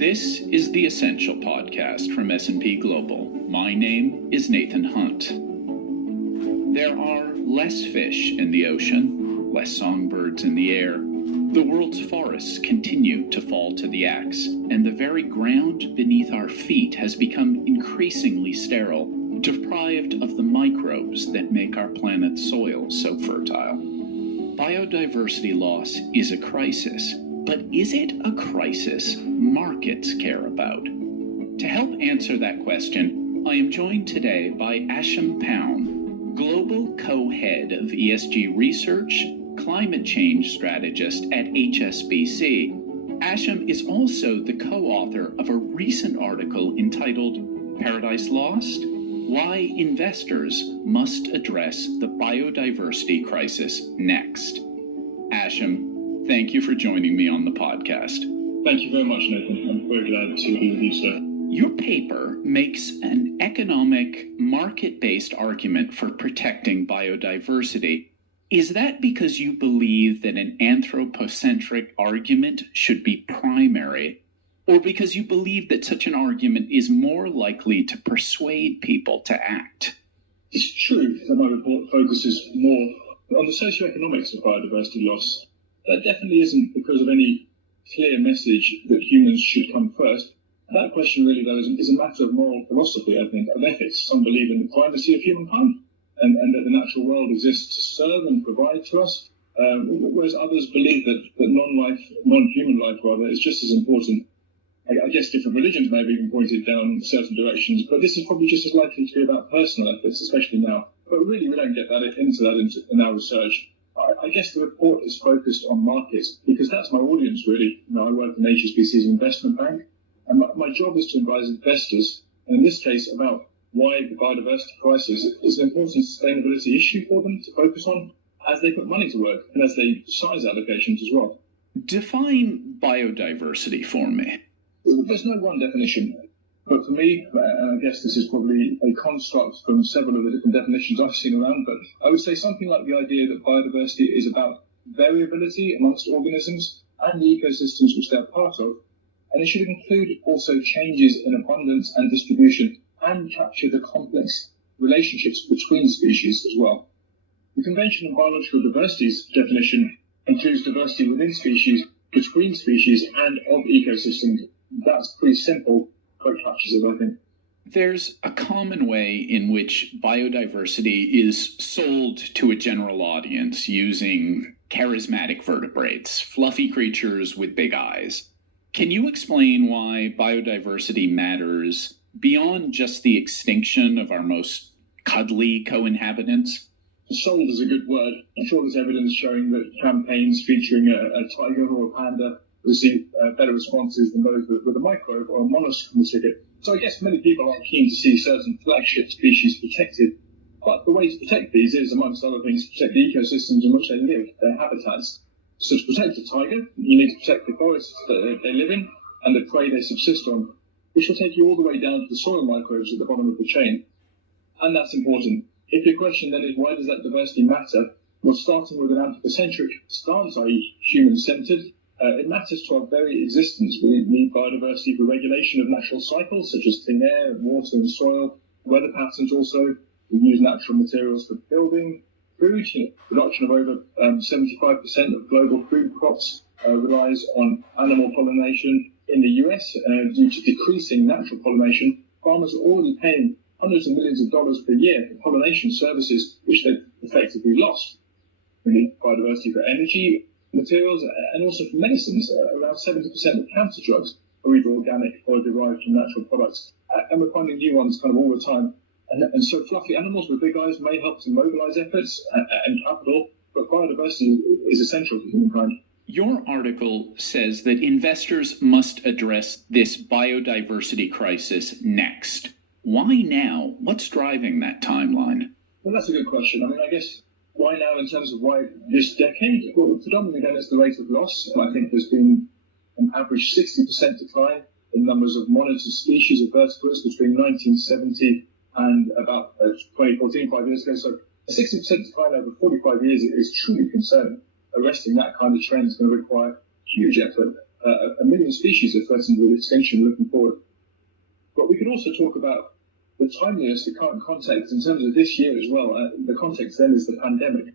This is the Essential Podcast from S&P Global. My name is Nathan Hunt. There are less fish in the ocean, less songbirds in the air. The world's forests continue to fall to the axe, and the very ground beneath our feet has become increasingly sterile, deprived of the microbes that make our planet's soil so fertile. Biodiversity loss is a crisis, but is it a crisis markets care about? To help answer that question, I am joined today by Ashim Paun, Global Co-Head of ESG Research, Climate Change Strategist at HSBC. Ashim is also the co-author of a recent article entitled Paradise Lost? Why Investors Must Address the Biodiversity Crisis Next. Ashim, thank you for joining me on the podcast. Thank you very much, Nathan. I'm very glad to be with you, sir. Your paper makes an economic, market-based argument for protecting biodiversity. Is that because you believe that an anthropocentric argument should be primary, or because you believe that such an argument is more likely to persuade people to act? It's true that my report focuses more on the socioeconomics of biodiversity loss. That definitely isn't because of any clear message that humans should come first. That question really, though, is a matter of moral philosophy, I think, of ethics. Some believe in the primacy of humankind and that the natural world exists to serve and provide to us, whereas others believe that non-human life, is just as important. I guess different religions may have even pointed down certain directions, but this is probably just as likely to be about personal ethics, especially now. But really, we don't get into that in our research. I guess the report is focused on markets because that's my audience, really. I work in HSBC's investment bank, and my job is to advise investors, and in this case, about why the biodiversity crisis is an important sustainability issue for them to focus on as they put money to work and as they size allocations as well. Define biodiversity for me. There's no one definition, but for me, and I guess this is probably a construct from several of the different definitions I've seen around, but I would say something like the idea that biodiversity is about variability amongst organisms and the ecosystems which they're part of, and it should include also changes in abundance and distribution and capture the complex relationships between species as well. The Convention on Biological Diversity's definition includes diversity within species, between species, and of ecosystems. That's pretty simple, but captures it, I think. There's a common way in which biodiversity is sold to a general audience using charismatic vertebrates, fluffy creatures with big eyes. Can you explain why biodiversity matters beyond just the extinction of our most cuddly co-inhabitants? Sold is a good word. I'm sure there's evidence showing that campaigns featuring a tiger or a panda receive better responses than those with a microbe or a mollusk on the ticket. So I guess many people are keen to see certain flagship species protected. But the way to protect these is, amongst other things, to protect the ecosystems in which they live, their habitats. So to protect a tiger, you need to protect the forests that they live in and the prey they subsist on, which will take you all the way down to the soil microbes at the bottom of the chain. And that's important. If your question then is, why does that diversity matter? Well, starting with an anthropocentric stance, i.e. human-centered, it matters to our very existence. We need biodiversity for regulation of natural cycles, such as clean air, water and soil, weather patterns also. We use natural materials for building, food. Production of over 75% of global food crops relies on animal pollination. In the US, due to decreasing natural pollination, farmers are already paying hundreds of millions of dollars per year for pollination services, which they've effectively lost. We need biodiversity for energy, materials, and also for medicines. Around 70% of cancer drugs are either organic or derived from natural products. And we're finding new ones kind of all the time. And so fluffy animals with big eyes may help to mobilize efforts and capital, but biodiversity is essential for humankind. Your article says that investors must address this biodiversity crisis next. Why now? What's driving that timeline? Well, that's a good question. I guess why now in terms of why this decade? Well, predominantly then it's the rate of loss. I think there's been an average 60% decline in numbers of monitored species of vertebrates between 1970 and about 2014, 5 years ago. So a 60% decline over 45 years is truly concerning. Arresting that kind of trend is going to require huge effort. a million species are threatened with extinction looking forward. But we could also talk about the timeliness, the current context in terms of this year as well. The context then is the pandemic.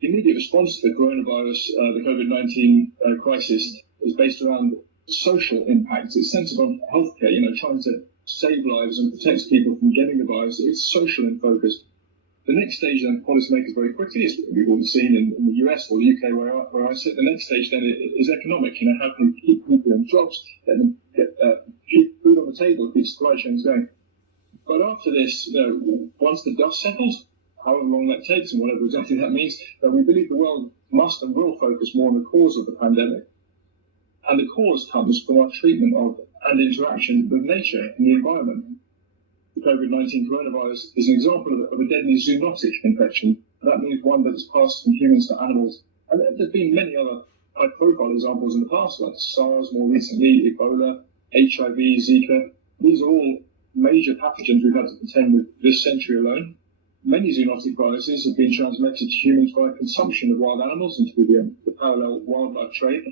The immediate response to the coronavirus, the COVID-19 crisis, is based around social impact. It's centered on healthcare, trying to save lives and protect people from getting the virus. It's social in focus. The next stage then, policymakers very quickly, as we've already seen in the US or the UK where I sit, the next stage then is economic. How can we keep people in jobs, keep food on the table, keep supply chains going. But after this, once the dust settles, however long that takes and whatever exactly that means, we believe the world must and will focus more on the cause of the pandemic. And the cause comes from our treatment of and interaction with nature and the environment. The COVID-19 coronavirus is an example of a deadly zoonotic infection. That means one that is passed from humans to animals. And there's been many other high-profile examples in the past, like SARS, more recently, Ebola, HIV, Zika. These are all major pathogens we've had to contend with this century alone. Many zoonotic viruses have been transmitted to humans via consumption of wild animals and through the parallel wildlife trade.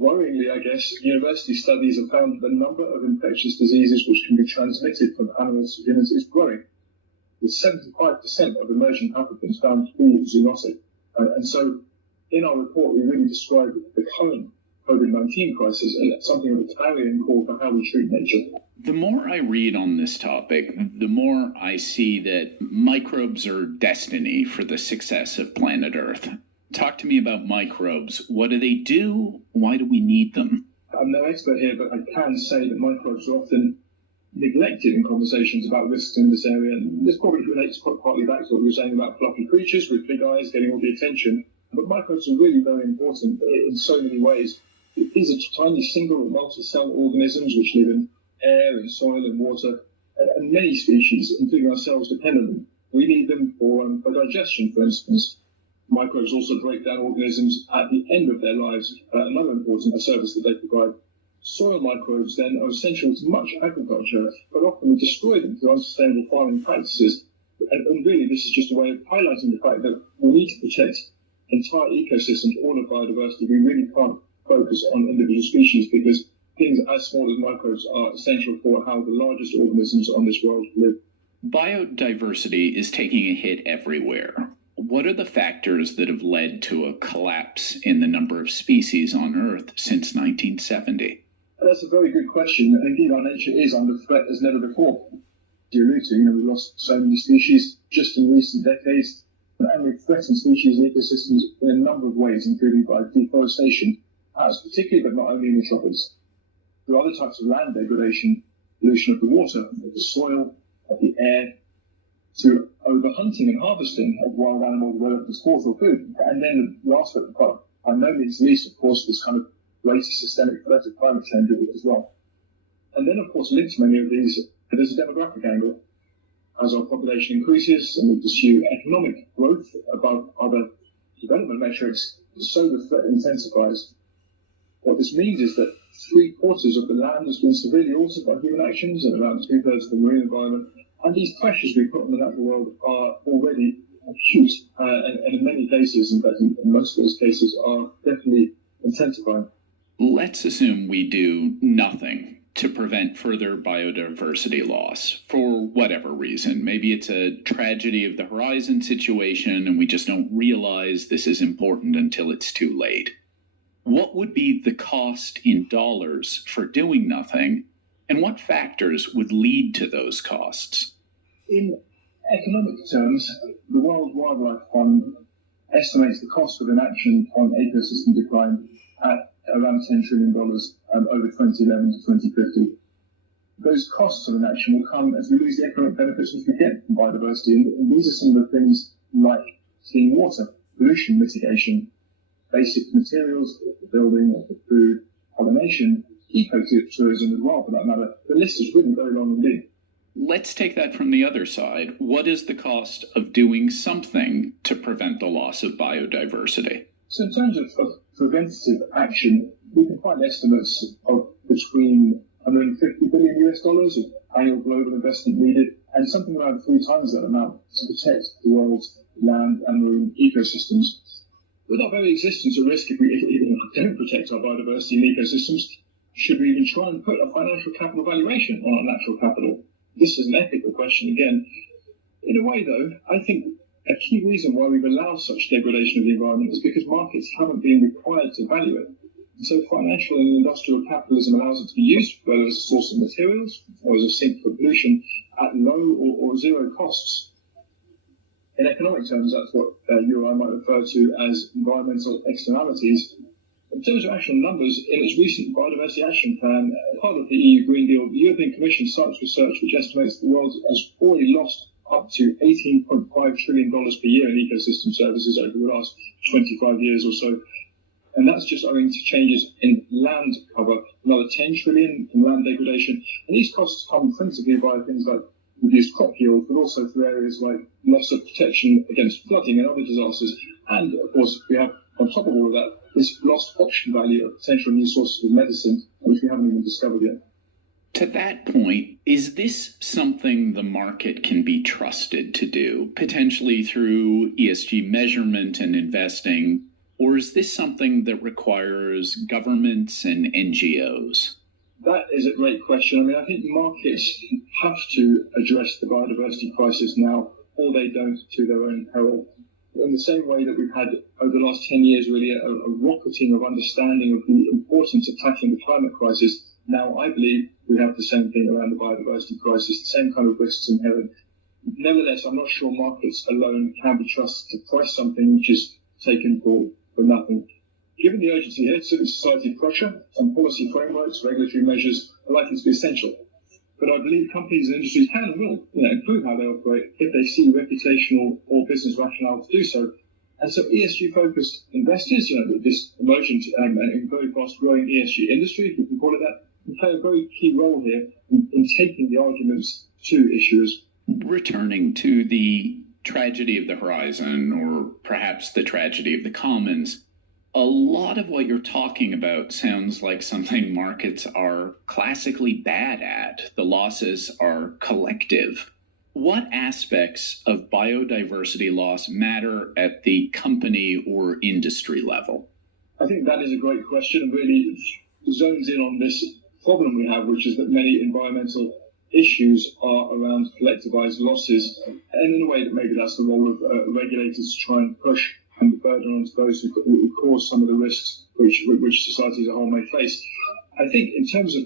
Worryingly, I guess, university studies have found that the number of infectious diseases which can be transmitted from animals to humans is growing, with 75% of emerging pathogens found to be zoonotic. And so, in our report, we really describe the current COVID-19 crisis as something of a clarion call for how we treat nature. The more I read on this topic, the more I see that microbes are destiny for the success of planet Earth. Talk to me about microbes. What do they do? Why do we need them? I'm no expert here, but I can say that microbes are often neglected in conversations about risks in this area. And this probably relates partly back to what you were saying about fluffy creatures with big eyes getting all the attention. But microbes are really very important in so many ways. These are tiny single or multi-cell organisms which live in air and soil and water, and many species, including ourselves, depend on them. We need them for digestion, for instance. Microbes also break down organisms at the end of their lives, another important service that they provide. Soil microbes, then, are essential to much agriculture, but often we destroy them through unsustainable farming practices. And really, this is just a way of highlighting the fact that we need to protect entire ecosystems, all of biodiversity. We really can't focus on individual species because things as small as microbes are essential for how the largest organisms on this world live. Biodiversity is taking a hit everywhere. What are the factors that have led to a collapse in the number of species on Earth since 1970? That's a very good question. Indeed, our nature is under threat as never before. You allude to, we've lost so many species just in recent decades, and we've threatened species and ecosystems in a number of ways, including by deforestation, particularly but not only in the tropics. There are other types of land degradation, pollution of the water, of the soil, of the air, to overhunting and harvesting of wild animals, whether it's sport or food. And then the last but by no means least, of course, this kind of greater systemic threat of climate change as well. And then, of course, linked to many of these, there's a demographic angle. As our population increases and we pursue economic growth above other development metrics, so the threat intensifies. What this means is that 3/4 of the land has been severely altered by human actions and around 2/3 of the marine environment. And these pressures we put on the natural world are already acute, and in many cases, in fact, in most of those cases, are definitely intensifying. Let's assume we do nothing to prevent further biodiversity loss for whatever reason. Maybe it's a tragedy of the horizon situation and we just don't realize this is important until it's too late. What would be the cost in dollars for doing nothing, and what factors would lead to those costs? In economic terms, the World Wildlife Fund estimates the cost of inaction on ecosystem decline at around $10 trillion over 2011 to 2050. Those costs of inaction will come as we lose the economic benefits which we get from biodiversity. And these are some of the things like clean water, pollution mitigation, basic materials for building or for food, pollination, ecotourism as well, for that matter. The list is really very long indeed. Let's take that from the other side. What is the cost of doing something to prevent the loss of biodiversity? So in terms of preventative action, we can find estimates of between $150 billion of annual global investment needed, and something around 3 times that amount to protect the world's land and marine ecosystems. With our very existence at risk if don't protect our biodiversity and ecosystems, should we even try and put a financial capital valuation on our natural capital? This is an ethical question again. In a way, though, I think a key reason why we've allowed such degradation of the environment is because markets haven't been required to value it. And so financial and industrial capitalism allows it to be used, whether as a source of materials or as a sink for pollution, at low or zero costs. In economic terms, that's what you or I might refer to as environmental externalities. In terms of actual numbers, in its recent Biodiversity Action Plan, part of the EU Green Deal, the European Commission cites research which estimates the world has already lost up to $18.5 trillion per year in ecosystem services over the last 25 years or so. And that's just owing to changes in land cover, another 10 trillion in land degradation. And these costs come principally via things like reduced crop yield, but also through areas like loss of protection against flooding and other disasters. And of course, we have, on top of all of that, this lost option value of potential new sources of medicine, which we haven't even discovered yet. To that point, is this something the market can be trusted to do, potentially through ESG measurement and investing, or is this something that requires governments and NGOs? That is a great question. I mean, I think markets have to address the biodiversity crisis now, or they don't to their own peril. In the same way that we've had over the last 10 years really a rocketing of understanding of the importance of tackling the climate crisis, now I believe we have the same thing around the biodiversity crisis, the same kind of risks inherent. Nevertheless, I'm not sure markets alone can be trusted to price something which is taken for nothing. Given the urgency here, civil society pressure and policy frameworks, regulatory measures are likely to be essential. But I believe companies and industries can and will improve how they operate if they see reputational or business rationale to do so. And so ESG-focused investors, this emergent and very fast-growing ESG industry, if we can call it that, can play a very key role here in taking the arguments to issuers. Returning to the tragedy of the horizon, or perhaps the tragedy of the commons, a lot of what you're talking about sounds like something markets are classically bad at. The losses are collective. What aspects of biodiversity loss matter at the company or industry level? I think that is a great question and really zones in on this problem we have, which is that many environmental issues are around collectivized losses, and in a way that maybe that's the role of regulators to try and push and the burden onto those who cause some of the risks which society as a whole may face. I think in terms of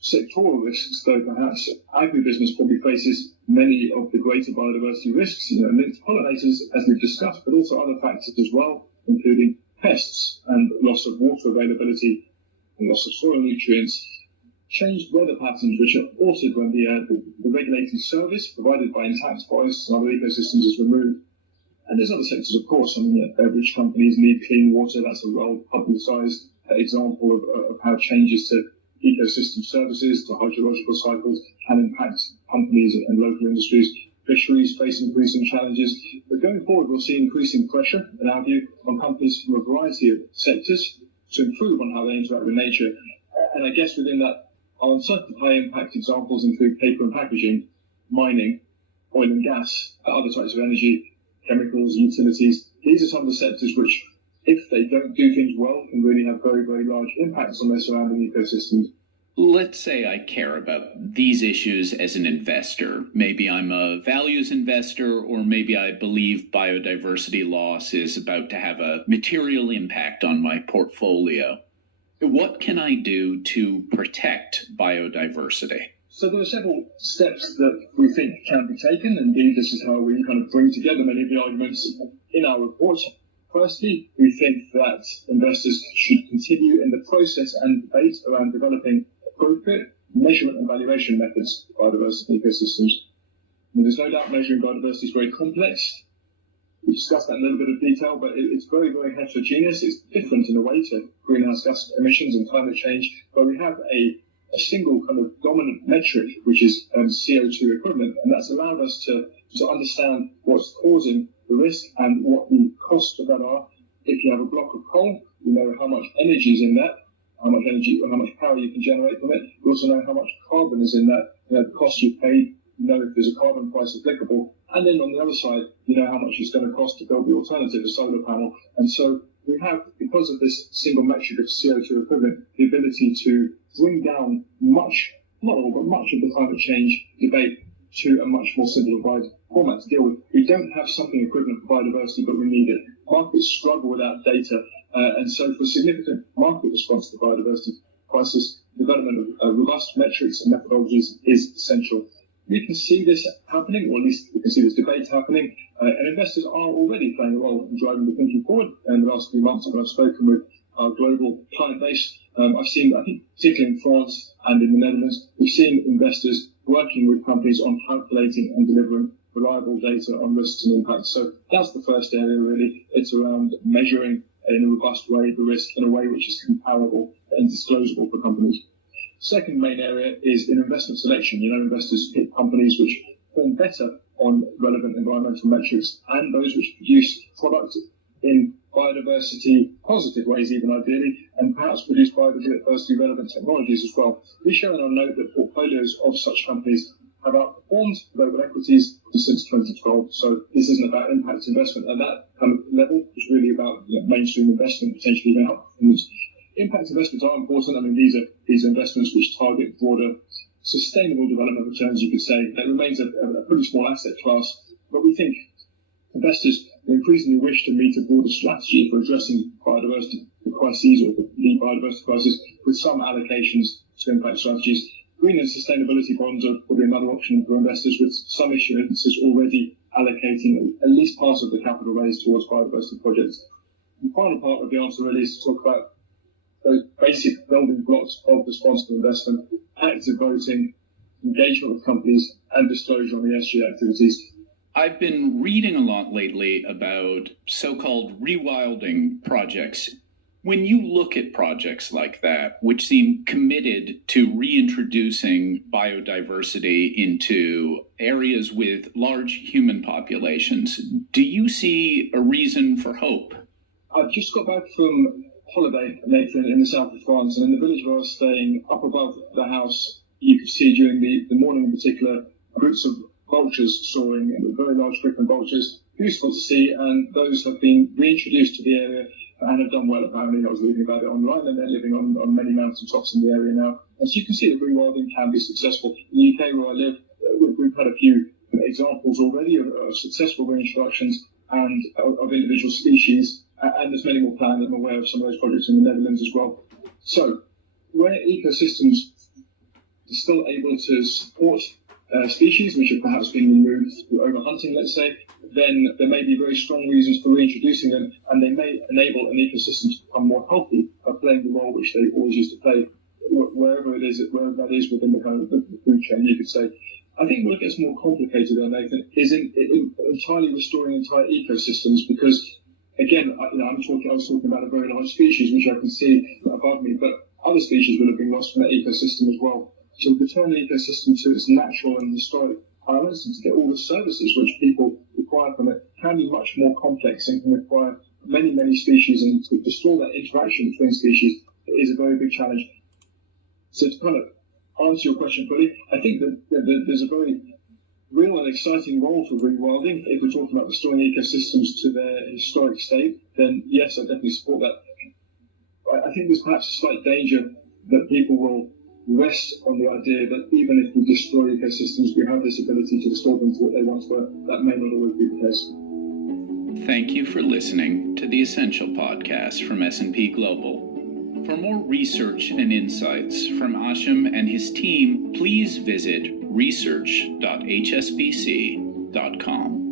sectoral risks, though, perhaps agribusiness probably faces many of the greater biodiversity risks, linked to pollinators, as we've discussed, but also other factors as well, including pests and loss of water availability and loss of soil nutrients, changed weather patterns which are altered when the regulating service provided by intact forests and other ecosystems is removed. And there's other sectors, of course. I mean, beverage companies need clean water. That's a well-publicized example of how changes to ecosystem services, to hydrological cycles, can impact companies and local industries. Fisheries face increasing challenges. But going forward, we'll see increasing pressure, in our view, on companies from a variety of sectors to improve on how they interact with nature. And I guess within that, our uncertain high-impact examples include paper and packaging, mining, oil and gas, other types of energy, chemicals, utilities. These are some of the sectors which, if they don't do things well, can really have very, very large impacts on their surrounding ecosystems. Let's say I care about these issues as an investor. Maybe I'm a values investor, or maybe I believe biodiversity loss is about to have a material impact on my portfolio. What can I do to protect biodiversity? So there are several steps that we think can be taken. Indeed, this is how we kind of bring together many of the arguments in our report. Firstly, we think that investors should continue in the process and debate around developing appropriate measurement and valuation methods for biodiversity ecosystems. There's no doubt measuring biodiversity is very complex. We discussed that in a little bit of detail, but it's very, very heterogeneous. It's different in a way to greenhouse gas emissions and climate change, but we have a single kind of dominant metric, which is CO2 equivalent, and that's allowed us to understand what's causing the risk and what the costs of that are. If you have a block of coal, you know how much energy is in that, how much energy or how much power you can generate from it. You also know how much carbon is in that, the cost you paid, you know if there's a carbon price applicable. And then on the other side, you know how much it's going to cost to build the alternative, a solar panel. And so we have, because of this single metric of CO2 equivalent, the ability to bring down much of the climate change debate to a much more simplified format to deal with. We don't have something equivalent for biodiversity, but we need it. Markets struggle without data, and so for significant market response to the biodiversity crisis, development of robust metrics and methodologies is essential. We can see this happening, or at least we can see this debate happening, and investors are already playing a role in driving the thinking forward. In the last few months, when I've spoken with our global client base, I've seen, I think, particularly in France and in the Netherlands, we've seen investors working with companies on calculating and delivering reliable data on risks and impacts. So that's the first area, really. It's around measuring in a robust way the risk in a way which is comparable and disclosable for companies. Second main area is in investment selection. Investors pick companies which perform better on relevant environmental metrics and those which produce products in biodiversity positive ways, even ideally, and perhaps produce biodiversity relevant technologies as well. We show in our note that portfolios of such companies have outperformed global equities since 2012. So this isn't about impact investment at that kind of level. It's really about mainstream investment potentially even outperformance. Impact investments are important. I mean, these are investments which target broader sustainable development returns, you could say. It remains a pretty small asset class, but we think investors increasingly wish to meet a broader strategy for addressing biodiversity crises or the biodiversity crisis with some allocations to impact strategies. Green and sustainability bonds are probably another option for investors, with some issuances already allocating at least part of the capital raised towards biodiversity projects. The final part of the answer really is to talk about those basic building blocks of responsible investment: active voting, engagement with companies, and disclosure on ESG activities. I've been reading a lot lately about so-called rewilding projects. When you look at projects like that, which seem committed to reintroducing biodiversity into areas with large human populations, do you see a reason for hope? I've just got back from holiday, Nathan, in the south of France, and in the village where I was staying, up above the house, you could see during the morning in particular, groups of vultures soaring, very large frequent vultures, useful to see, and those have been reintroduced to the area and have done well, apparently. I was reading about it online, and they're living on many mountain tops in the area now. And so you can see that rewilding can be successful. In the UK where I live, we've had a few examples already of successful reintroductions and of individual species, and there's many more planned. I'm aware of some of those projects in the Netherlands as well. So where ecosystems are still able to support species which have perhaps been removed through overhunting, let's say, then there may be very strong reasons for reintroducing them, and they may enable an ecosystem to become more healthy by playing the role which they always used to play, wherever that is within the kind of the food chain, you could say. I think what gets more complicated there, Nathan, is in entirely restoring entire ecosystems, because, again, I was talking about a very large species which I can see above me, but other species will have been lost from that ecosystem as well. So to return the ecosystem to its natural and historic elements and to get all the services which people require from it can be much more complex and can require many, many species, and to restore that interaction between species is a very big challenge. So to kind of answer your question fully, I think that there's a very real and exciting role for rewilding. If we're talking about restoring ecosystems to their historic state, then yes, I definitely support that. I think there's perhaps a slight danger that people will rest on the idea that even if we destroy ecosystems, we have this ability to restore them to what they once were. That may not always be the case. Thank you for listening to the Essential Podcast from S&P Global. For more research and insights from Ashim and his team, please visit research.hsbc.com.